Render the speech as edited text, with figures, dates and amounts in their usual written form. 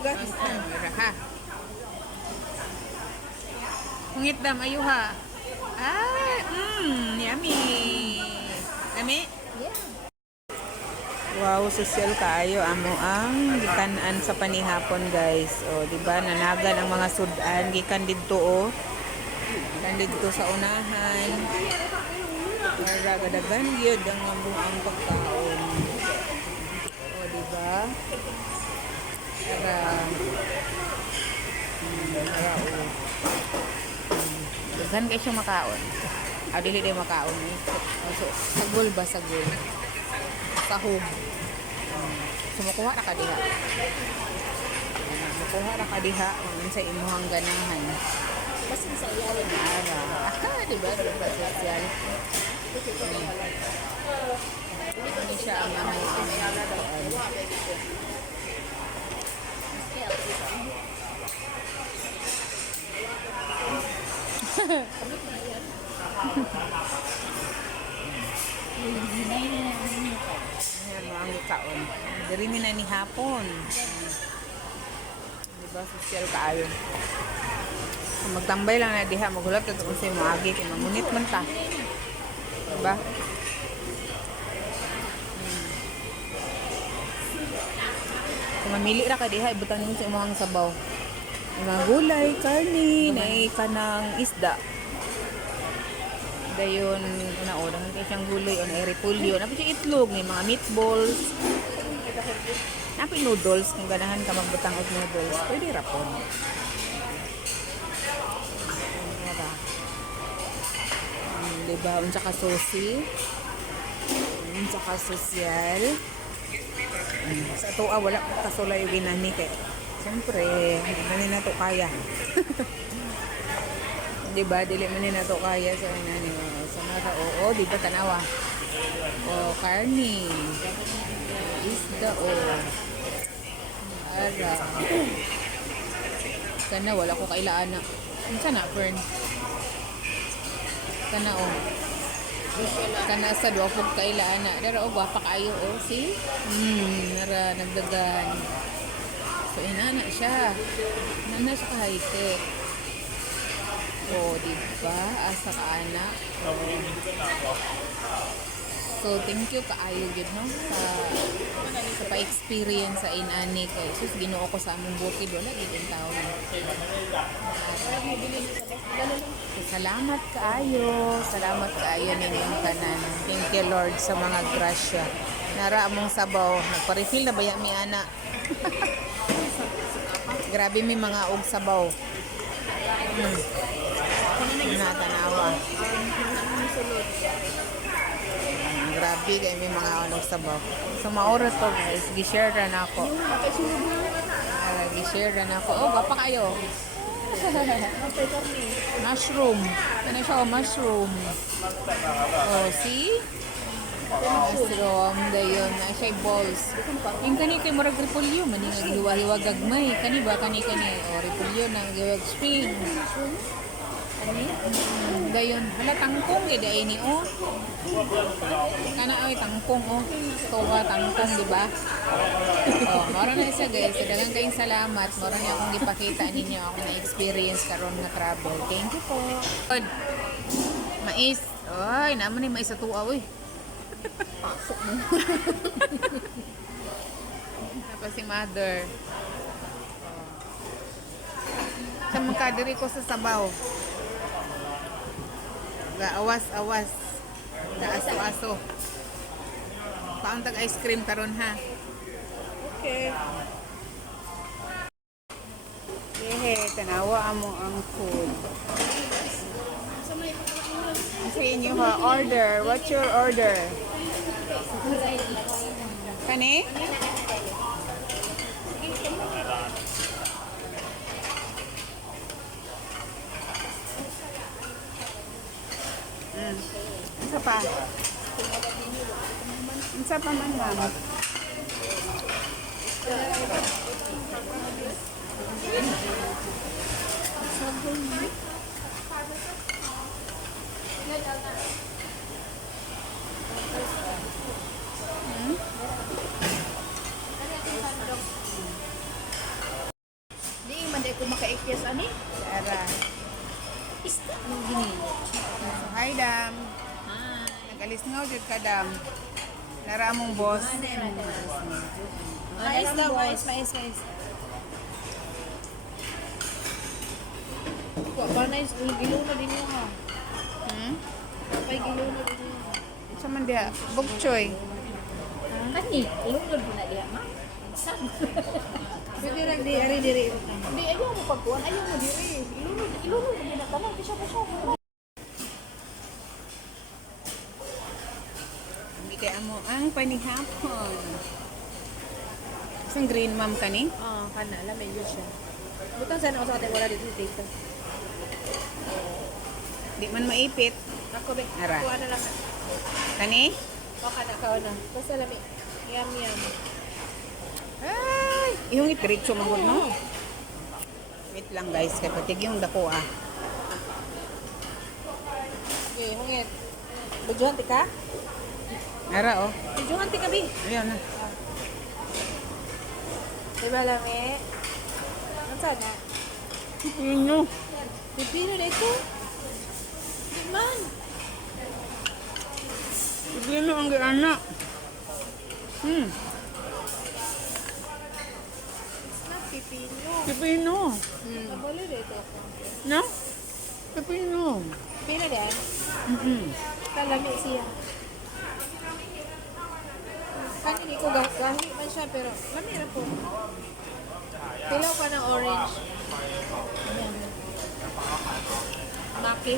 magatis na. Mira ha. Hungit dam ayo ha. Yummy. Yummy? Yeah. Wow, social kaayo amo ang gikan-an sa panihapon guys. O, di ba nanagan ang mga sudan gikan didto o. Gikan didto sa unahan. Para gadagan gyud ang buang pagkaon. O, di ba? Para o. Daghan kay siya makaon. Dili day makaon. So, sagol ba sagol? Sahog. Sumukuha na ka diha. Sumukuha na ka diha kung sa imuhang ganahan. Basin sa ilalim. Diba? Diba social? Ano siya ang ang kaon. Diri mi na ni hapon. Diba social kaayo. Kung magtambay lang na diha, magulat ito kung sa'yo maagi kay mamunit man ta. Diba? Kung mamili ra ka diha, ibutang nyo sa imong sabaw. Mga gulay, karni, na kanang isda. Dayon, una-una, kaya siyang gulay, o na repulyo. Napin siya itlog, may mga meatballs. Napin noodles, kung ganahan ka magbutang og noodles. Pwede rapon. Diba? Unsa ka susi. Unsa ka sosyal. Sa tuwa, wala kasulay yung ginani kay. Siyempre, hindi na to kaya. Diba? Dili man na to kaya sa inani. Sa mata, oo, diba tanawa? O, karni. Isda, o. Ara. Kana, wala ko kailaan na. Unsa na, Fern? Kana, o. Kana sa duwapog kailaan na. Dara, o, gwapa kayo, o. See? Nara, nagdagan. So, inana siya. Inana siya kahigit. O, diba? Asa ka, anak. So, thank you kaayo gid no sa pa-experience sa inani kay sus Ginoo ko sa among bukid wala gid ang tawo. Salamat kaayo ninyong tanan. Thank you Lord sa mga grasya. Nara among sabaw, nagpa-refill na baya mi ana. Grabe mi mga og sabaw. Natanawa. Grabe kay may mga anong sabaw. So maoras to guys, gi-share ra na ako. Gi-share ra na ako. Oh, bapa kayo. Mushroom. Ano siya, mushroom. Oh, see? Mushroom dayon na siya balls. Yung kani kay murag repolyo man nga gihiwa-hiwa gagmay. Kani ba kani oh repolyo nang giwag spring. Dayon hala tangkong gid ay ni oh. Kana ay tangkong oh. Tuwa tangkong di ba? Oh, maro na siya guys. Daghang kayong salamat. Maro niya akong gipakita ninyo ako na experience karon nga travel. Thank you po. Good. Mais. Ay, naman ni mais sa tuwa oy. Pasok mo. Tapos si mother. Sa magkadiri ko sa sabaw. Awas-awas. Aso-aso. Paang tag ice cream karon ha. Okay. Tanawa amo ang food. Sa inyo ha, order. What's your order? Kani? Isa pa. Isa pa man ma'am. Yes, ani? Ara. Isda ang ginilo. So, hi, Dam. Hi. Nag-alis nga jud ka, Dam. Nara mong boss. Mais daw, mais. Wala na gilo na din mo ha. Hmm? Kapay gilo na din mo. Sa man diha, bukchoy. Kani, ilungod mo na diha, ma? Saan? Pwede ra di ari diri. Hindi, ayaw mo pagkuhan, ayaw mo diri. Ilungod mo na tanong, kisya pa siya. Hindi kay amo ang panihapon. Isang green ma'am kani? Kana, lamin yun siya. Butang sana ako sa atin, wala dito dito. Di man maipit. Ako, be, Ara. kuha na lang. Kani? O, kana, kao na. Basta lami. Yum, yum. Ay, yung itiritso mo no? Wait lang guys, kay patig yung dako ah. Okay, hungit. Bujuhan ti ka? Ara oh. Bujuhan ti ka, bi. Ayan na. Diba, lami? Ano sana? Inyo. Pipino na ito. Di man. Pipino ang giana. It's not pipino. Pipino. Nabalo na ito. No? Pipino. Pipino din? Kalami siya. Kanini ko gahi man siya pero lami na po. Pilaw pa ng orange. Ayan. Maki.